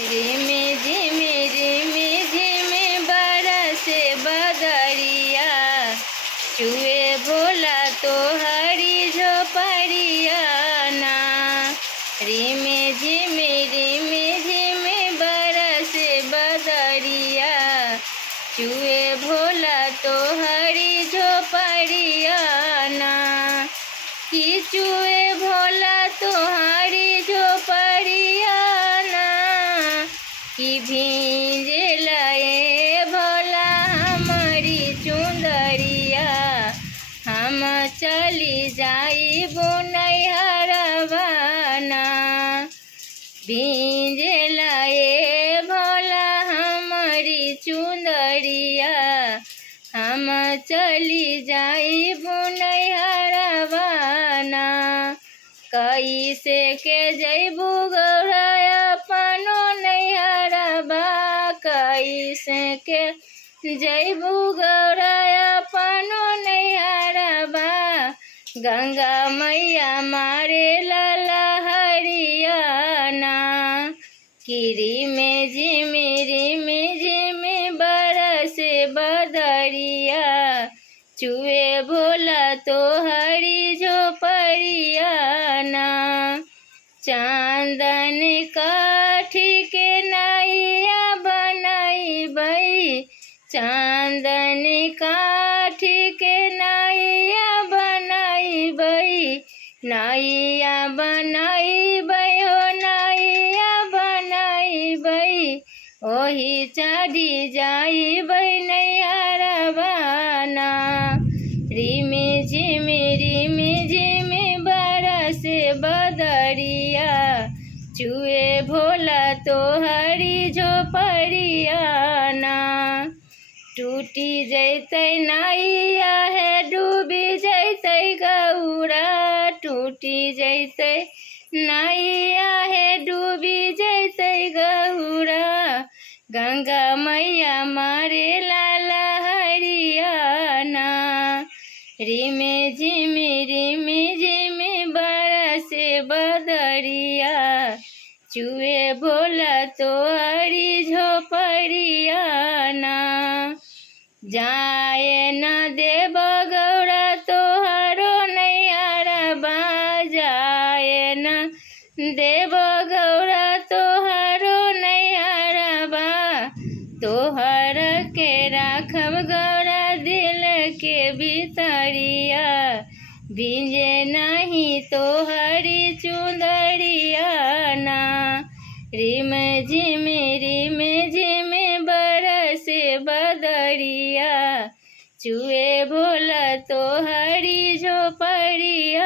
रिम झिम बरसे बदरिया, चुए भोला तो हरी झोपड़िया ना। रिम झिम बरसे बदरिया, चुए भोला तो हरी झोपड़िया ना। कि चुए भोला तो हरी झोपड़िया ना, कि भींजे लाए भोला हमारी चुंदरिया। हम चली जाई नैहरवा ना, भींजे लाए भोला हमारी चुंदरिया। हम चली जाई नैहरवा ना। कैसे के जैबू गौरा अपनो नैहरवा, कैसे के जैबू गौरा अपनो नैहरवा। गंगा मैया मारे लहरिया ना। कि रिम झिम बरसे बदरिया, चुए भोला तो हरी झोपड़िया ना। चांदन काठी के नैया बनाई बई, चांदन काठी के नैया बनाई बई। नैया बनाई बई हो नैया बनाई बई, ओही चढ़ी जाई बई नैहरवा ना। रिम झिम बरसे बदरिया, चुए भोला तो हरी झोपड़िया ना। टूटी जैतै नैया है डूबी जैतै गौरा, टूटी जैतै नैया है डूबी जैतै गौरा। गंगा मैया मारे लहरिया ना। रिम झिम बरसे बदरिया, चुए भोला तो हरी झोपड़िया ना। जाए न देव गौरा तोहरो नैहरवा, जाए न देव गौरा तोहरो नैहरवा। तोहर के राखब गौरा दिल के भीतरिया, भींजे नहीं तोहरी चुंदरिया ना। रिम झिम बरसे बदरिया, चुए भोला तो हरी झोपड़िया।